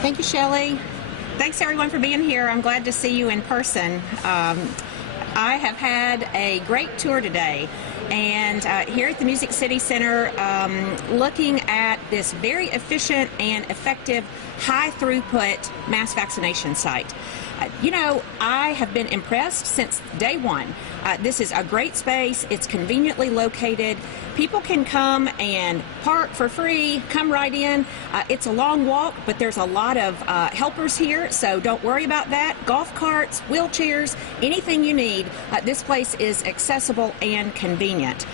Thank you, Shelley. Thanks everyone for being here. I'm glad to see you in person. I have had a great tour today, and here at the Music City Center, looking at this very efficient and effective high throughput mass vaccination site. You know, I have been impressed since day one. This is a great space. It's conveniently located. People can come and park for free, come right in. It's a long walk, but there's a lot of helpers here, so don't worry about that. Golf carts, wheelchairs, anything you need. This place is accessible and convenient.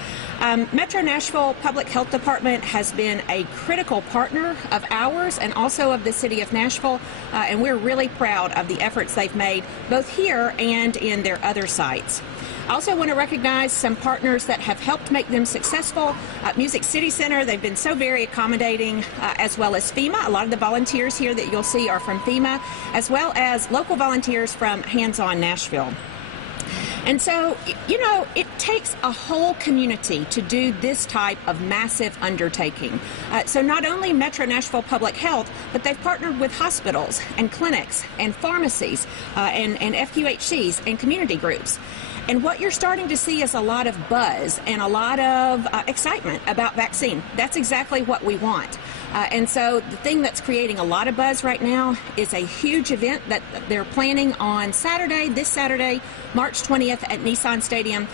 Metro Nashville Public Health Department has been a critical partner of ours and also of the City of Nashville, and we're really proud of the efforts they've made both here and in their other sites. I also want to recognize some partners that have helped make them successful. Music City Center, they've been so very accommodating, as well as FEMA. A lot of the volunteers here that you'll see are from FEMA, as well as local volunteers from Hands On Nashville. And so, you know, it takes a whole community to do this type of massive undertaking. So not only Metro Nashville Public Health, but they've partnered with hospitals and clinics and pharmacies and FQHCs and community groups. And what you're starting to see is a lot of buzz and a lot of excitement about vaccine. That's exactly what we want. And so the thing that's creating a lot of buzz right now is a huge event that they're planning on Saturday, this Saturday, March 20th at Nissan Stadium,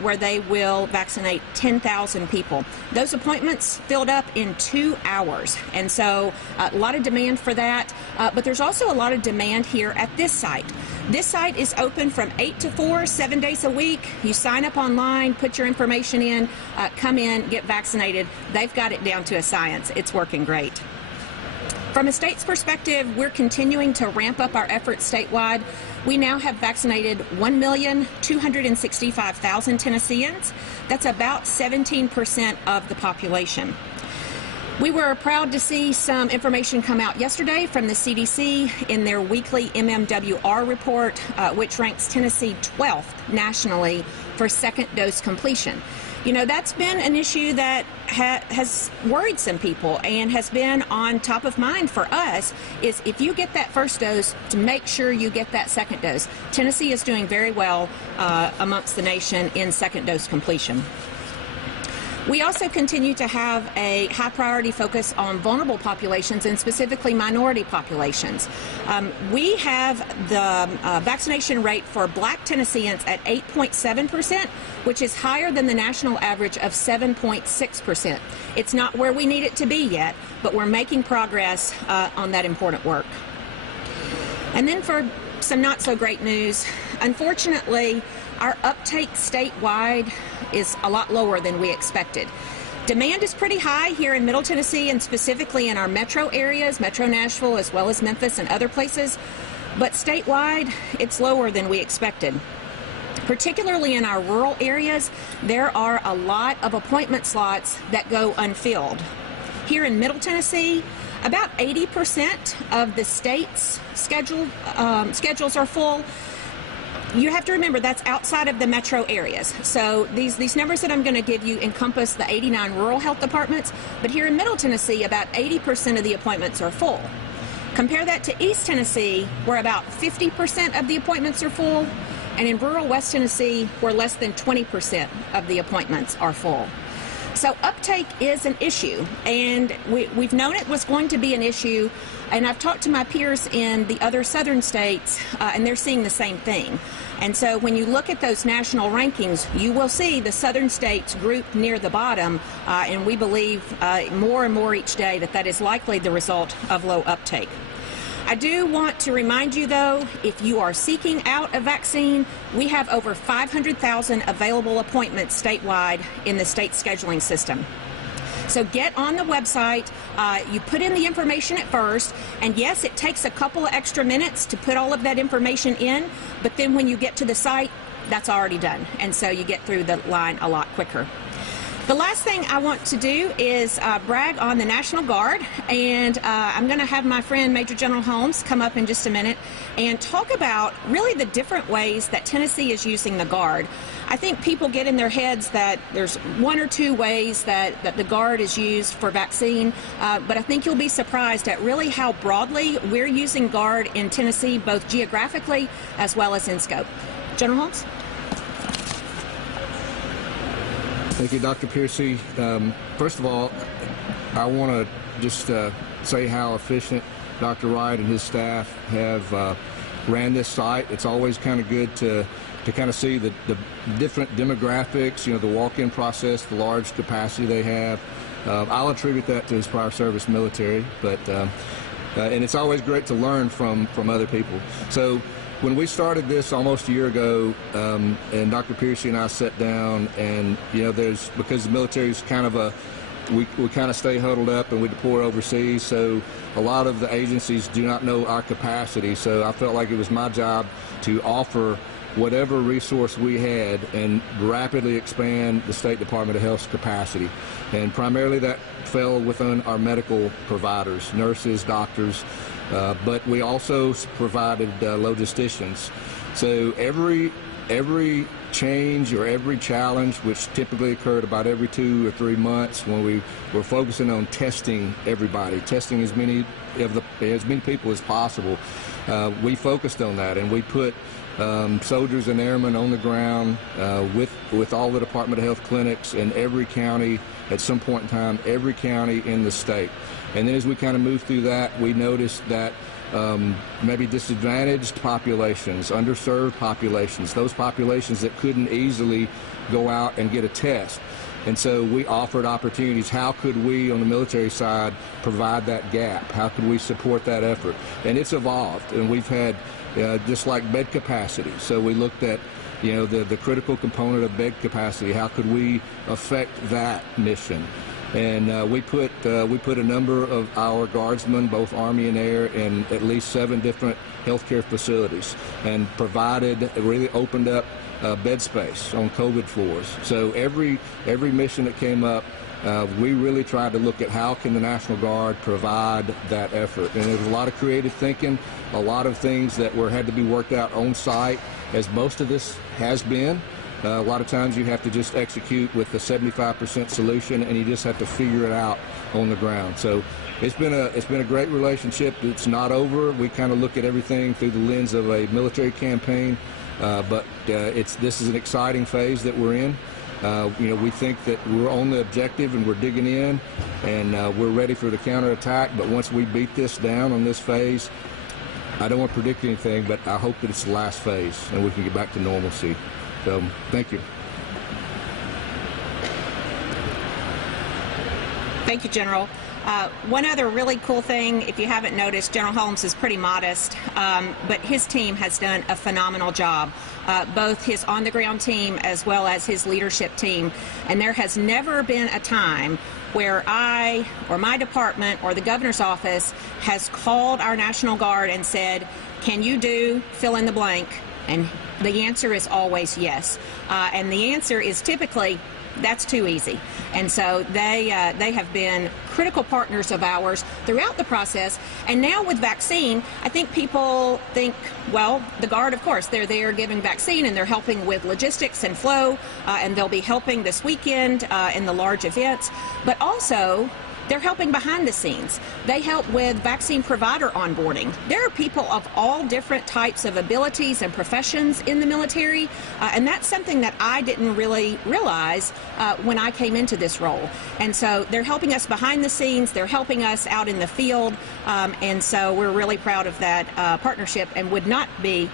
where they will vaccinate 10,000 people. Those appointments filled up in 2 hours. And so a lot of demand for that. But there's also a lot of demand here at this site. This site is open from 8 to 4, 7 days a week. You sign up online, put your information in, come in, get vaccinated. They've got it down to a science. It's working great. From a state's perspective, we're continuing to ramp up our efforts statewide. We now have vaccinated 1,265,000 Tennesseans. That's about 17% of the population. We were proud to see some information come out yesterday from the CDC in their weekly MMWR report, which ranks Tennessee 12th nationally for second dose completion. You know, that's been an issue that has worried some people and has been on top of mind for us, is if you get that first dose, to make sure you get that second dose. Tennessee is doing very well amongst the nation in second dose completion. We also continue to have a high priority focus on vulnerable populations and specifically minority populations. We have the vaccination rate for Black Tennesseans at 8.7%, which is higher than the national average of 7.6%. It's not where we need it to be yet, but we're making progress on that important work. And then for some not so great news, unfortunately, our uptake statewide is a lot lower than we expected. Demand is pretty high here in Middle Tennessee and specifically in our metro areas, Metro Nashville as well as Memphis and other places, but statewide it's lower than we expected. Particularly in our rural areas, there are a lot of appointment slots that go unfilled. Here in Middle Tennessee, about 80% of the state's schedules are full. You have to remember that's outside of the metro areas. So these numbers that I'm going to give you encompass the 89 rural health departments, but here in Middle Tennessee, about 80% of the appointments are full. Compare that to East Tennessee, where about 50% of the appointments are full, and in rural West Tennessee, where less than 20% of the appointments are full. So uptake is an issue, and we've known it was going to be an issue, and I've talked to my peers in the other southern states, and they're seeing the same thing. And so when you look at those national rankings, you will see the southern states grouped near the bottom, and we believe more and more each day that is likely the result of low uptake. I do want to remind you, though, if you are seeking out a vaccine, we have over 500,000 available appointments statewide in the state scheduling system. So get on the website, you put in the information at first, and yes, it takes a couple of extra minutes to put all of that information in, but then when you get to the site, that's already done, and so you get through the line a lot quicker. The last thing I want to do is brag on the National Guard, and I'm going to have my friend Major General Holmes come up in just a minute and talk about really the different ways that Tennessee is using the Guard. I think people get in their heads that there's one or two ways that the Guard is used for vaccine, but I think you'll be surprised at really how broadly we're using Guard in Tennessee, both geographically as well as in scope. General Holmes? Thank you, Dr. Piercey. First of all, I want to just say how efficient Dr. Wright and his staff have ran this site. It's always kind of good to kind of see the different demographics, you know, the walk-in process, the large capacity they have. I'll attribute that to his prior service military, but and it's always great to learn from other people. So when we started this almost a year ago, and Dr. Piercey and I sat down, and you know, because the military is kind of we kind of stay huddled up and we deploy overseas, so a lot of the agencies do not know our capacity. So I felt like it was my job to offer whatever resource we had and rapidly expand the State Department of Health's capacity. And primarily that fell within our medical providers, nurses, doctors, but we also provided logisticians. So every change or every challenge, which typically occurred about every 2 or 3 months, when we were focusing on testing everybody, testing as many people as possible, we focused on that, and we put soldiers and airmen on the ground with all the Department of Health clinics in every county at some point in time, every county in the state. And then as we kind of moved through that, we noticed that maybe disadvantaged populations, underserved populations, those populations that couldn't easily go out and get a test. And so we offered opportunities. How could we, on the military side, provide that gap? How could we support that effort? And it's evolved, and we've had just like bed capacity. So we looked at, you know, the critical component of bed capacity. How could we affect that mission? And we put a number of our guardsmen, both Army and Air, in at least 7 different healthcare facilities, and really opened up bed space on COVID floors. So every mission that came up, we really tried to look at how can the National Guard provide that effort. And there was a lot of creative thinking, a lot of things that had to be worked out on site, as most of this has been. A lot of times you have to just execute with the 75% solution, and you just have to figure it out on the ground. So it's been a great relationship. It's not over. We kind of look at everything through the lens of a military campaign, but this is an exciting phase that we're in. You know, we think that we're on the objective and we're digging in, and we're ready for the counterattack. But once we beat this down on this phase, I don't want to predict anything, but I hope that it's the last phase and we can get back to normalcy. So, thank you. Thank you, General. One other really cool thing, if you haven't noticed, General Holmes is pretty modest, but his team has done a phenomenal job, both his on-the-ground team as well as his leadership team. And there has never been a time where I or my department or the governor's office has called our National Guard and said, can you do fill in the blank? And the answer is always yes. And the answer is typically, that's too easy. And so they have been critical partners of ours throughout the process. And now with vaccine, I think people think, well, the Guard, of course, they're there giving vaccine and they're helping with logistics and flow, and they'll be helping this weekend in the large events. But also, they're helping behind the scenes. They help with vaccine provider onboarding. There are people of all different types of abilities and professions in the military, and that's something that I didn't really realize when I came into this role. And so they're helping us behind the scenes, they're helping us out in the field, and so we're really proud of that partnership and would not be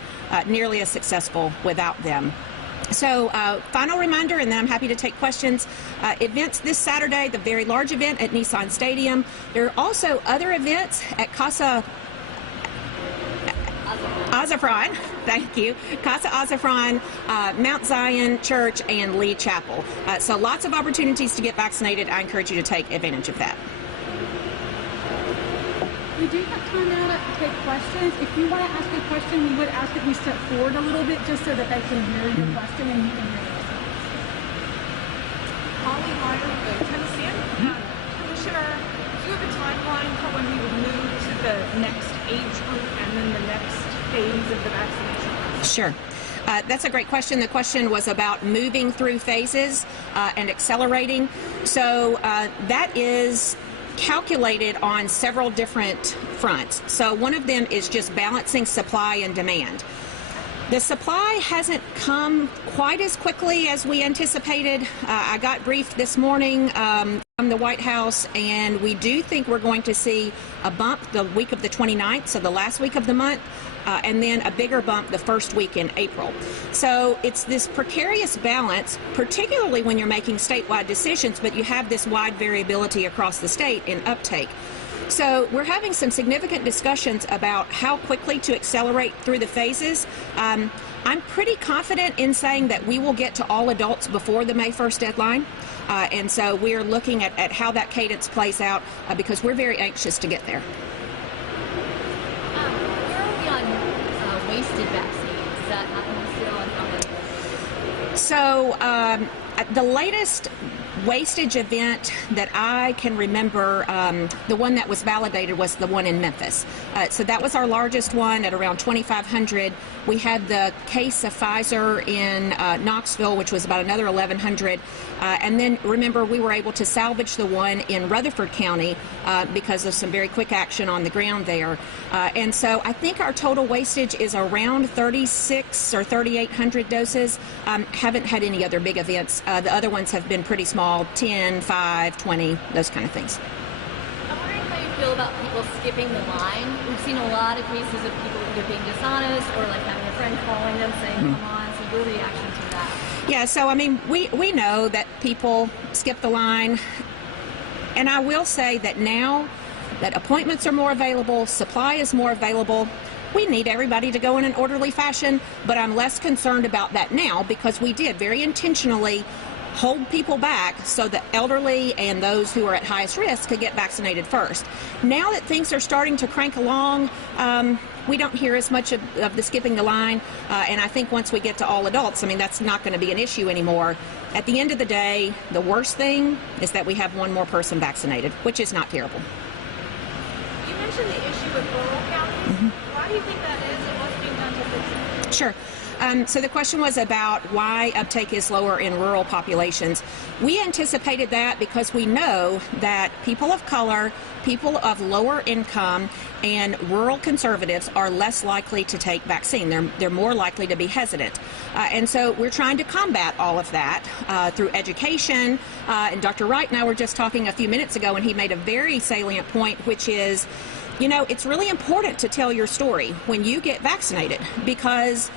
nearly as successful without them. So final reminder, and then I'm happy to take questions. Events this Saturday, the very large event at Nissan Stadium. There are also other events at Casa Azafran, thank you, Casa Azafran, Mount Zion Church, and Lee Chapel. So lots of opportunities to get vaccinated. I encourage you to take advantage of that. We do have time now to take questions. If you want to ask a question, we would ask that you step forward a little bit just so that they can hear your question and you can hear it. Holly Meyer Tennessee, Commissioner, do you have a timeline for when we would move to the next age group and then the next phase of the vaccination? Sure. That's a great question. The question was about moving through phases and accelerating. So that is calculated on several different fronts. So one of them is just balancing supply and demand. The supply hasn't come quite as quickly as we anticipated. I got briefed this morning from the White House, and we do think we're going to see a bump the week of the 29th, so the last week of the month, and then a bigger bump the first week in April. So it's this precarious balance, particularly when you're making statewide decisions, but you have this wide variability across the state in uptake. So we're having some significant discussions about how quickly to accelerate through the phases. I'm pretty confident in saying that we will get to all adults before the May 1st deadline. And so we're looking at how that cadence plays out because we're very anxious to get there. Where are we on wasted vaccines? Is that happening still on how many? So the latest wastage event that I can remember, the one that was validated was the one in Memphis. So that was our largest one at around 2,500. We had the case of Pfizer in Knoxville, which was about another 1,100. And then remember, we were able to salvage the one in Rutherford County because of some very quick action on the ground there. And so I think our total wastage is around 36 or 3,800 doses. Haven't had any other big events. The other ones have been pretty small, 10, 5, 20, those kind of things. I'm wondering how you feel about people skipping the line. We've seen a lot of cases of people either being dishonest or like having a friend calling them saying, come on. So your reaction to that? Yeah, so I mean, we know that people skip the line. And I will say that now that appointments are more available, supply is more available, we need everybody to go in an orderly fashion, but I'm less concerned about that now because we did very intentionally hold people back so the elderly and those who are at highest risk could get vaccinated first. Now that things are starting to crank along, we don't hear as much of the skipping the line, and I think once we get to all adults, I mean, that's not going to be an issue anymore. At the end of the day, the worst thing is that we have one more person vaccinated, which is not terrible. You mentioned the issue with rural counties. Why do you think that is, and what's being done to fix it? Sure. So the question was about why uptake is lower in rural populations. We anticipated that because we know that people of color, people of lower income, and rural conservatives are less likely to take vaccine. They're more likely to be hesitant. And so we're trying to combat all of that through education. And Dr. Wright and I were just talking a few minutes ago, and he made a very salient point, which is, you know, it's really important to tell your story when you get vaccinated because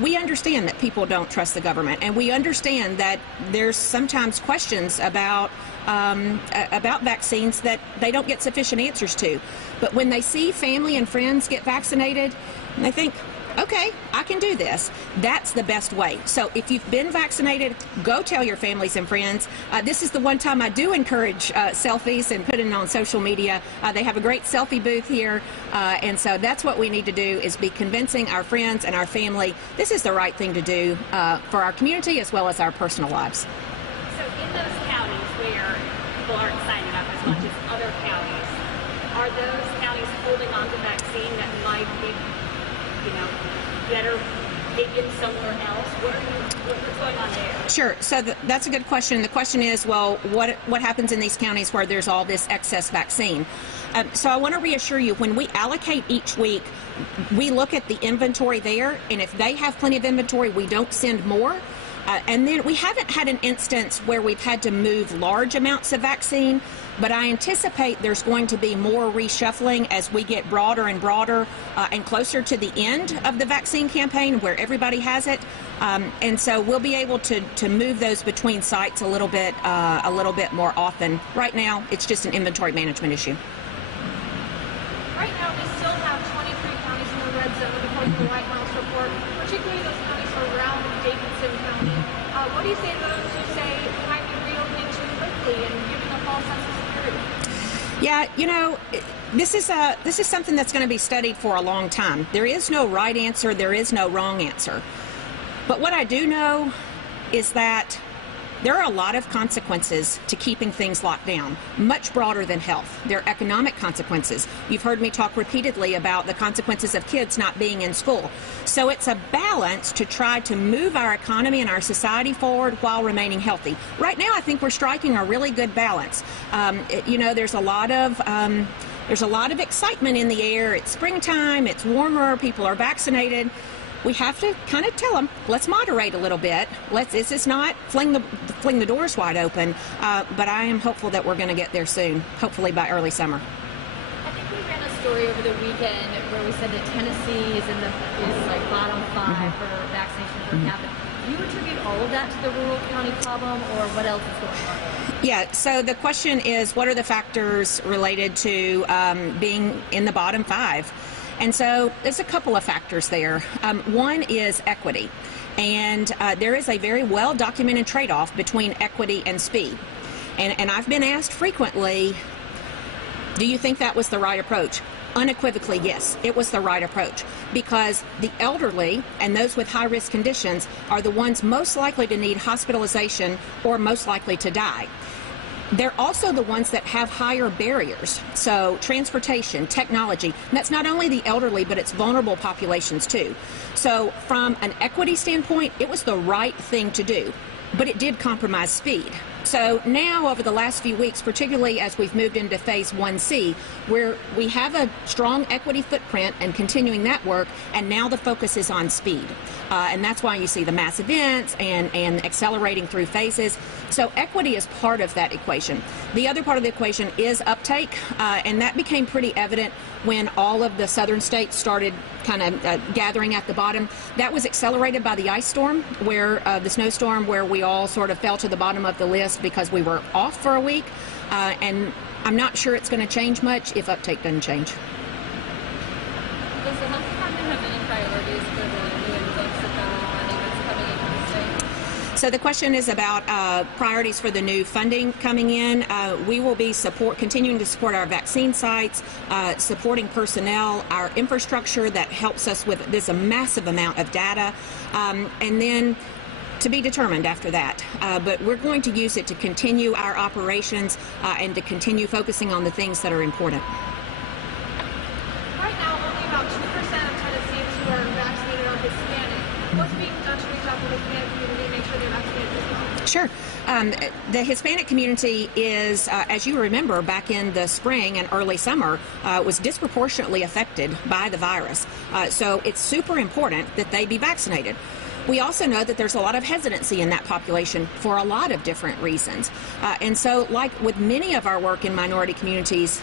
we understand that people don't trust the government, and we understand that there's sometimes questions about vaccines that they don't get sufficient answers to. But when they see family and friends get vaccinated, they think, okay, I can do this. That's the best way. So if you've been vaccinated, go tell your families and friends. This is the one time I do encourage selfies and putting it on social media. They have a great selfie booth here. And so that's what we need to do is be convincing our friends and our family this is the right thing to do for our community as well as our personal lives. So in those counties where people aren't signing up as much as other counties, are those counties holding on to vaccine that might be, you know, better taken somewhere else? What's going on there? Sure. So that's a good question. The question is, well, what happens in these counties where there's all this excess vaccine? So I want to reassure you, when we allocate each week, we look at the inventory there, and if they have plenty of inventory, we don't send more. And then we haven't had an instance where we've had to move large amounts of vaccine, but I anticipate there's going to be more reshuffling as we get broader and broader and closer to the end of the vaccine campaign where everybody has it. And so we'll be able to move those between sites a little bit more often. Right now, it's just an inventory management issue. Right now, we still have 23 counties in the red zone according to the White House report, particularly those counties around Davidson County. What do you say to those who say we might be reopening too quickly and giving a false sense of security? Yeah, you know, this is something that's going to be studied for a long time. There is no right answer. There is no wrong answer. But what I do know is that There are a lot of consequences to keeping things locked down, much broader than health. There are economic consequences. You've heard me talk repeatedly about the consequences of kids not being in school. So it's a balance to try to move our economy and our society forward while remaining healthy. Right now, I think we're striking a really good balance. There's a lot of excitement in the air. It's springtime, it's warmer, people are vaccinated. We have to kind of tell them, let's moderate a little bit. This is not fling the doors wide open, but I am hopeful that we're going to get there soon, hopefully by early summer. I think we ran a story over the weekend where we said that Tennessee is like bottom 5 for vaccination per capita. Do you attribute all of that to the rural county problem, or what else is going on? Yeah, so the question is, what are the factors related to being in the bottom 5? And so there's a couple of factors there. One is equity. And there is a very well-documented trade-off between equity and speed. And I've been asked frequently, do you think that was the right approach? Unequivocally, yes, it was the right approach, because the elderly and those with high-risk conditions are the ones most likely to need hospitalization or most likely to die. They're also the ones that have higher barriers. So transportation, technology, and that's not only the elderly, but it's vulnerable populations too. So from an equity standpoint, it was the right thing to do, but it did compromise speed. So now over the last few weeks, particularly as we've moved into phase 1C, where we have a strong equity footprint and continuing that work, and now the focus is on speed. And that's why you see the mass events and accelerating through phases. So equity is part of that equation. The other part of the equation is uptake, and that became pretty evident when all of the southern states started kind of gathering at the bottom. That was accelerated by the ice storm, where the snowstorm, where we all sort of fell to the bottom of the list because we were off for a week. And I'm not sure it's going to change much if uptake doesn't change. Does the health department have any priorities for the new influx of federal money that's coming into the state? So the question is about priorities for the new funding coming in. We will be continuing to support our vaccine sites, supporting personnel, our infrastructure that helps us with this massive amount of data, and then to be determined after that. But we're going to use it to continue our operations and to continue focusing on the things that are important. Right now, only about 2% of Tennesseans who are vaccinated are Hispanic. What's being done to reach out to the Hispanic community and make sure they're vaccinated as well? Sure. The Hispanic community is, as you remember, back in the spring and early summer, was disproportionately affected by the virus. So it's super important that they be vaccinated. We also know that there's a lot of hesitancy in that population for a lot of different reasons. And so, like with many of our work in minority communities,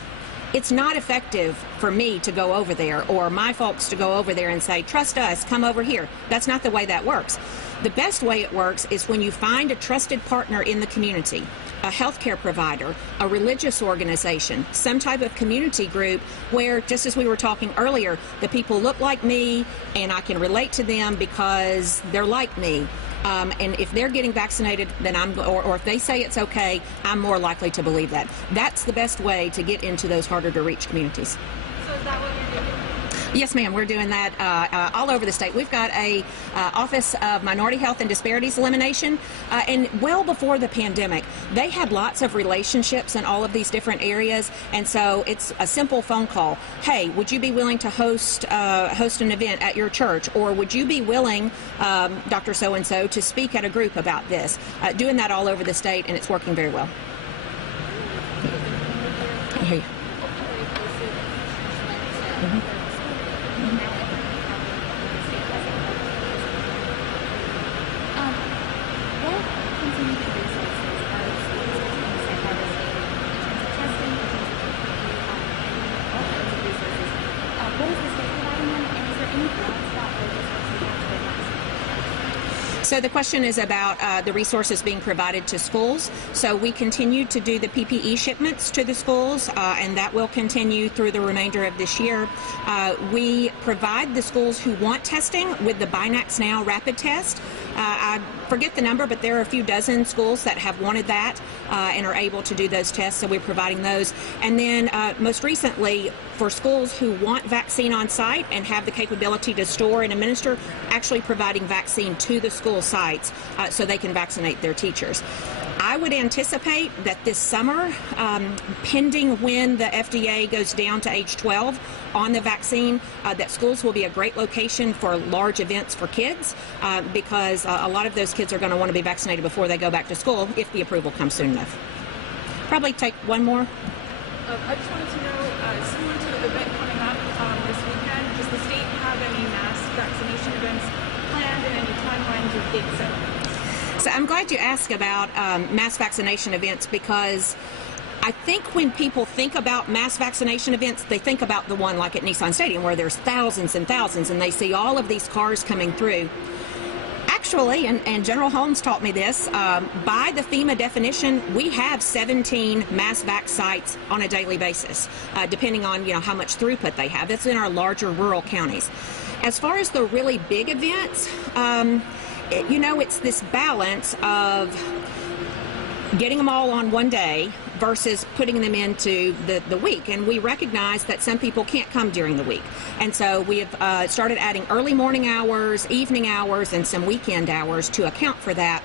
it's not effective for me to go over there or my folks to go over there and say, trust us, come over here. That's not the way that works. The best way it works is when you find a trusted partner in the community, a healthcare provider, a religious organization, some type of community group where, just as we were talking earlier, the people look like me and I can relate to them because they're like me. And if they're getting vaccinated, then or if they say it's okay, I'm more likely to believe that. That's the best way to get into those harder to reach communities. So is that what you're doing? Yes, ma'am. We're doing that all over the state. We've got a Office of Minority Health and Disparities Elimination, and well before the pandemic, they had lots of relationships in all of these different areas, and so it's a simple phone call. Hey, would you be willing to host an event at your church, or would you be willing, Dr. So-and-so, to speak at a group about this? Doing that all over the state, and it's working very well. I hear you. So the question is about the resources being provided to schools. So we continue to do the PPE shipments to the schools, and that will continue through the remainder of this year. We provide the schools who want testing with the Binax Now rapid test. I forget the number, but there are a few dozen schools that have wanted that and are able to do those tests, so we're providing those. And then most recently, for schools who want vaccine on site and have the capability to store and administer, actually providing vaccine to the school sites so they can vaccinate their teachers. I would anticipate that this summer, pending when the FDA goes down to age 12 on the vaccine, that schools will be a great location for large events for kids because a lot of those kids are going to want to be vaccinated before they go back to school if the approval comes soon enough. Probably take one more. I just wanted to know, similar to the event coming up this weekend, does the state have any mass vaccination events planned and any timelines or dates set? So I'm glad you asked about mass vaccination events because I think when people think about mass vaccination events, they think about the one like at Nissan Stadium where there's thousands and thousands and they see all of these cars coming through. Actually, and General Holmes taught me this, by the FEMA definition, we have 17 mass vac sites on a daily basis, depending on how much throughput they have. That's in our larger rural counties. As far as the really big events, it's this balance of getting them all on one day versus putting them into the week. And we recognize that some people can't come during the week. And so we have started adding early morning hours, evening hours, and some weekend hours to account for that.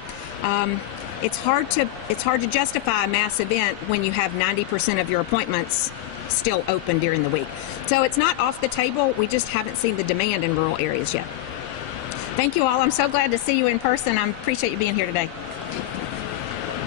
It's hard to justify a mass event when you have 90% of your appointments still open during the week. So it's not off the table. We just haven't seen the demand in rural areas yet. Thank you all. I'm so glad to see you in person. I appreciate you being here today.